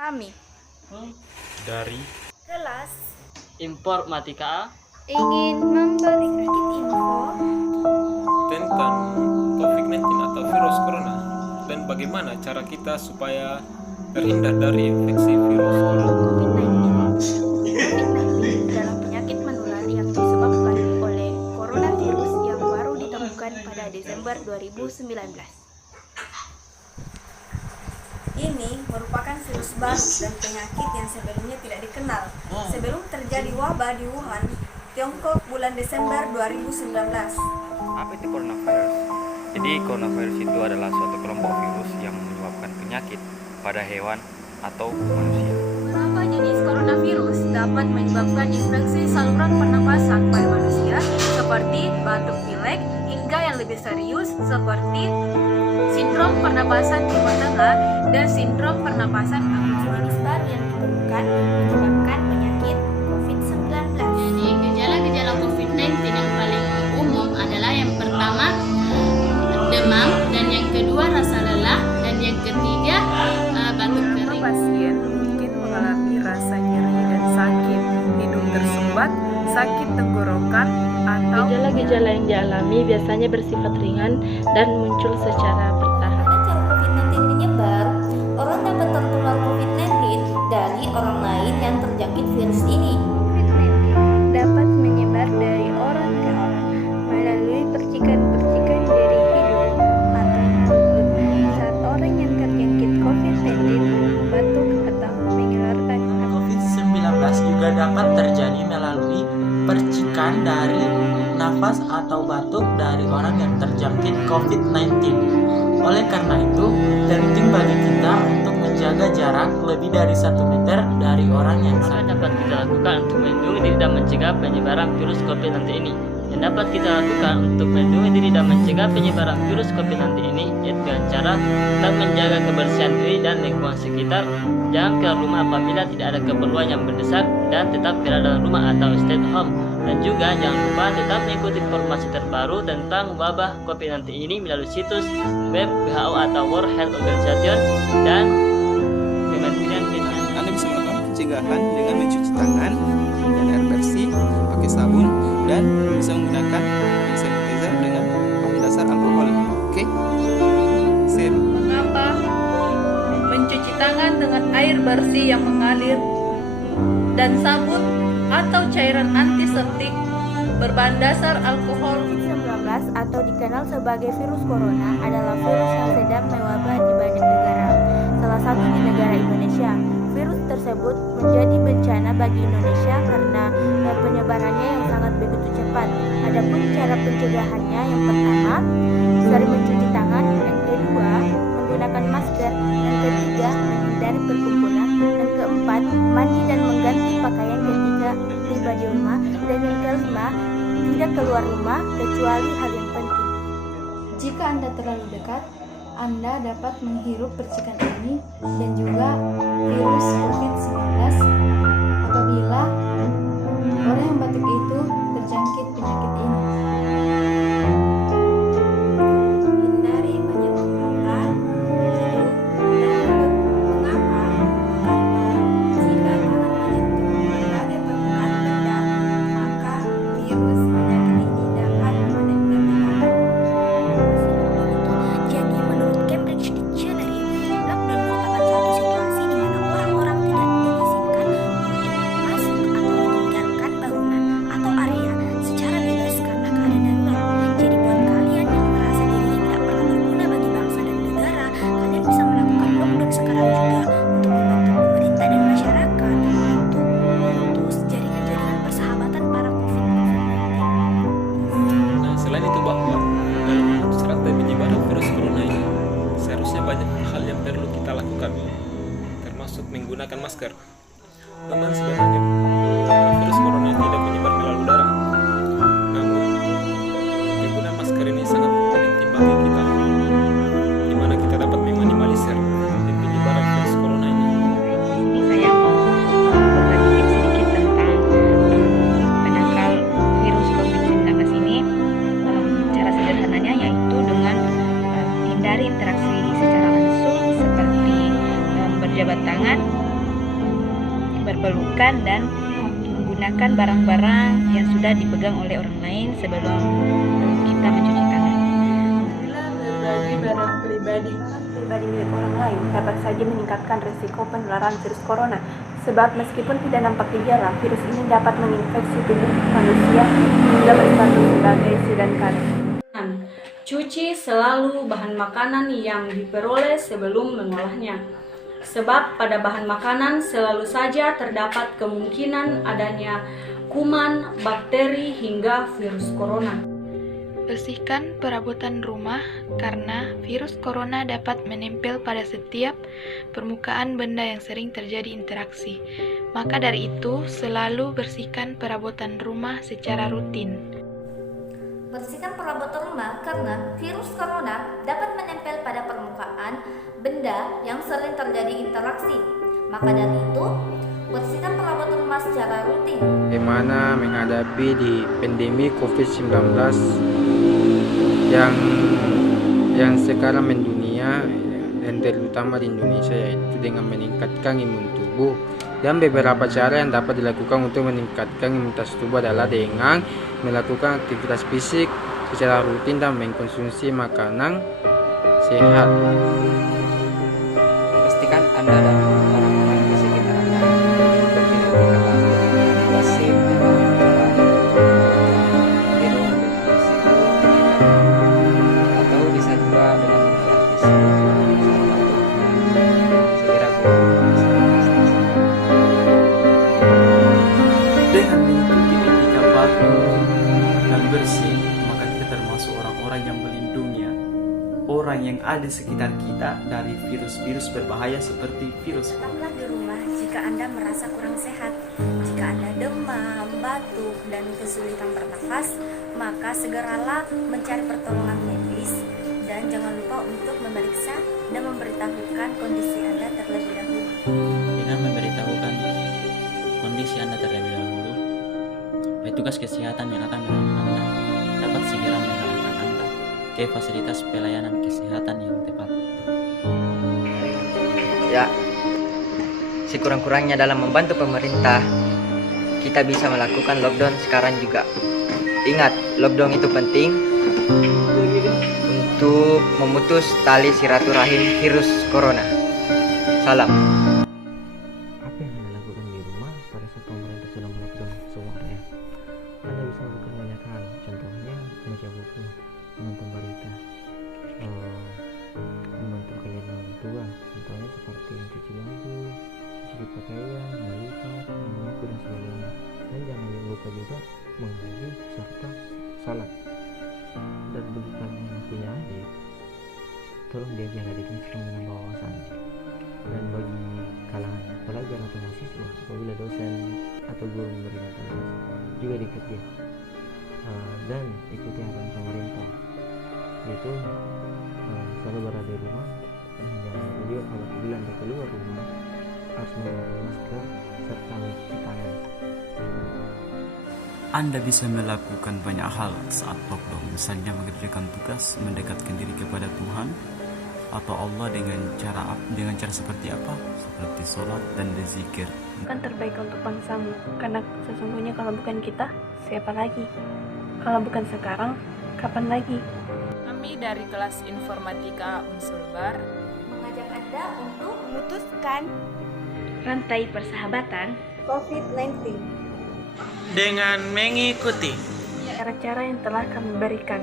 Kami dari kelas Informatika ingin memberi sedikit info tentang COVID-19 atau virus corona dan bagaimana cara kita supaya terhindar dari infeksi virus corona. COVID-19 adalah penyakit menular yang disebabkan oleh coronavirus yang baru ditemukan pada Desember 2019. Ini merupakan virus baru dan penyakit yang sebelumnya tidak dikenal. Sebelum terjadi wabah di Wuhan, Tiongkok bulan Desember 2019. Apa itu coronavirus? Jadi coronavirus itu adalah suatu kelompok virus yang menyebabkan penyakit pada hewan atau manusia. Beberapa jenis coronavirus dapat menyebabkan infeksi saluran pernapasan pada manusia seperti batuk pilek hingga yang lebih serius seperti sindrom pernapasan Timur Tengah dan sindrom pernapasan akut. Jenis baru yang ditemukan menyebabkan penyakit COVID-19. Jadi gejala-gejala COVID-19 yang paling umum adalah yang pertama demam, dan yang kedua rasa lelah, dan yang ketiga batuk kering. Pasien mungkin mengalami rasa nyeri dan sakit, hidung tersumbat, sakit tenggorokan, atau gejala-gejala yang dialami biasanya bersifat ringan dan muncul secara bertahap. Pada cara COVID-19 menyebar, orang dapat tertular COVID-19 dari orang lain yang terjangkit virus ini. COVID-19 dapat menyebar dari orang ke orang melalui percikan-percikan dari hidung atau mulut saat orang yang terjangkit COVID-19 batuk atau mengeluarkan asap. COVID-19 juga dapat terjadi melalui percikan dari nafas atau batuk dari orang yang terjangkit COVID-19. Oleh karena itu, penting bagi kita untuk menjaga jarak lebih dari 1 meter dari orang yang Apa sakit. yang dapat kita lakukan untuk melindungi diri dan mencegah penyebaran virus COVID-19 ini? Yang dapat kita lakukan untuk melindungi diri dan mencegah penyebaran virus COVID-19 ini yaitu dengan cara tetap menjaga kebersihan diri dan lingkungan sekitar, jangan keluar rumah apabila tidak ada keperluan yang mendesak, dan tetap berada dalam rumah atau stay at home. Dan juga jangan lupa tetap mengikuti informasi terbaru tentang wabah COVID-19 ini melalui situs web WHO atau World Health Organization dan Kementerian Kesehatan. Anda bisa melakukan pencegahan dengan mencuci tangan dan air bersih, pakai sabun, dan bisa menggunakan hand sanitizer dengan bahan dasar alkohol. Oke? Sip. Mengapa mencuci tangan dengan air bersih yang mengalir dan sabun atau cairan antiseptik berbahan dasar alkohol? COVID-19 atau dikenal sebagai virus corona adalah virus yang sedang mewabah di banyak negara, salah satu di negara Indonesia. Virus tersebut menjadi bencana bagi Indonesia karena penyebarannya yang sangat begitu cepat. Adapun cara pencegahannya, yang pertama, sering mencuci tangan, yang kedua, menggunakan masker, yang ketiga, menghindari perkumpulan, yang keempat, mandi dan mengganti pakaian ketika tiba di rumah, dan yang kelima, tidak keluar rumah kecuali hal yang penting. Jika Anda terlalu dekat, Anda dapat menghirup percikan ini dan juga virus COVID-19 apabila orang yang batuk itu terjangkit penyakit ini. Hindari menyentuh hidung, dan mulut. Mengapa? Karena jika tangan menyentuh berbagai permukaan benda, maka virus penyakit ini dapat menempel di tangan. Jadi menurut Cambridge Dictionary, lockdown merupakan suatu situasi di mana orang-orang tidak diizinkan untuk masuk atau meninggalkan bangunan atau area secara bebas karena keadaan darurat. Jadi buat kalian yang merasa dirinya tidak pernah berguna bagi bangsa dan negara, kalian bisa melakukan lockdown sekarang juga untuk membantu pemerintah dan masyarakat untuk memutus jaringan-jaringan persahabatan para COVID-19. Nah, selain itu bahwa dalam memutus rantai penyebaran virus corona ini, seharusnya banyak hal yang perlu kita lakukan, termasuk menggunakan masker. Memang sebenarnya virus corona tidak menyebar melalui udara, namun penggunaan masker ini sangat penting bagi kita, di mana kita dapat meminimalisir penyebaran virus corona ini. Saya mau berbagi sedikit tentang penangkal virus COVID-19 ini. Cara sederhananya yaitu dengan hindari interaksi secara langsung seperti berjabat tangan, pelukan dan menggunakan barang-barang yang sudah dipegang oleh orang lain sebelum kita mencuci tangan. Berbagi barang pribadi milik orang lain dapat saja meningkatkan risiko penularan virus corona. Sebab meskipun tidak nampak gejala, virus ini dapat menginfeksi tubuh manusia hingga berstatus sebagai sedangkanan. Cuci selalu bahan makanan yang diperoleh sebelum mengolahnya. Sebab pada bahan makanan selalu saja terdapat kemungkinan adanya kuman, bakteri, hingga virus corona. Bersihkan perabotan rumah karena virus corona dapat menempel pada setiap permukaan benda yang sering terjadi interaksi. Maka dari itu, selalu bersihkan perabotan rumah secara rutin. Bersihkan perabotan rumah karena virus corona dapat menempel pada permukaan benda yang sering terjadi interaksi. Maka dari itu, bersihkan perabotan rumah secara rutin. Bagaimana menghadapi di pandemi COVID-19 yang sekarang mendunia dan terutama di Indonesia, yaitu dengan meningkatkan imun tubuh. Dan beberapa cara yang dapat dilakukan untuk meningkatkan imunitas tubuh adalah dengan melakukan aktivitas fisik secara rutin dan mengkonsumsi makanan sehat. Pastikan Anda dan orang-orang di sekitar Anda bertidur di kamar yang wasif dengan cara tidur dengan bersih, atau bisa juga dengan menggunakan tisu saat batuk. Segera Dengan mengikuti etika batuk dan bersih, maka kita termasuk orang-orang yang melindungi orang yang ada di sekitar kita dari virus-virus berbahaya seperti virus. Tetaplah di rumah jika Anda merasa kurang sehat. Jika Anda demam, batuk, dan kesulitan bernafas, maka segeralah mencari pertolongan medis dan jangan lupa untuk memeriksa dan memberitahukan kondisi Anda terlebih dahulu. Dengan memberitahukan kondisi Anda terlebih dahulu, petugas kesehatan yang akan merawat Anda dapat segera mengarahkan Anda ke fasilitas pelayanan kesehatan yang tepat. Ya, sekurang-kurangnya dalam membantu pemerintah, kita bisa melakukan lockdown sekarang juga. Ingat, lockdown itu penting untuk memutus tali silaturahim virus corona. Salam. Apa yang Anda lakukan di rumah pada saat pemerintah sudah melockdown semuanya? Anda bisa melakukan banyak hal, contohnya membaca buku, menonton berita, membantu kegiatan orang tua, contohnya seperti mencuci baju, mencuci pakaian, melipat, menyapu dan sebagainya. Dan jangan lupa juga mengaji serta salat. Dan bagi kalian yang punya adik, tolong diajar adiknya supaya menambah wawasan. Dan bagi kalangan pelajar atau mahasiswa, apabila dosen atau guru memberikan tugas, juga diikuti dan ikuti arahan pemerintah, yaitu selalu berada di rumah dan jangan lupa juga kalau apabila Anda keluar rumah harus menggunakan masker serta mencuci tangan. Anda bisa melakukan banyak hal saat lockdown, misalnya mengerjakan tugas, mendekatkan diri kepada Tuhan atau Allah dengan cara seperti apa? Seperti sholat dan berzikir. Kan terbaik untuk bangsamu, karena sesungguhnya kalau bukan kita, siapa lagi? Kalau bukan sekarang, kapan lagi? Kami dari kelas informatika Unsur Bar mengajak Anda untuk memutuskan rantai persahabatan COVID-19 dengan mengikuti cara-cara yang telah kami berikan.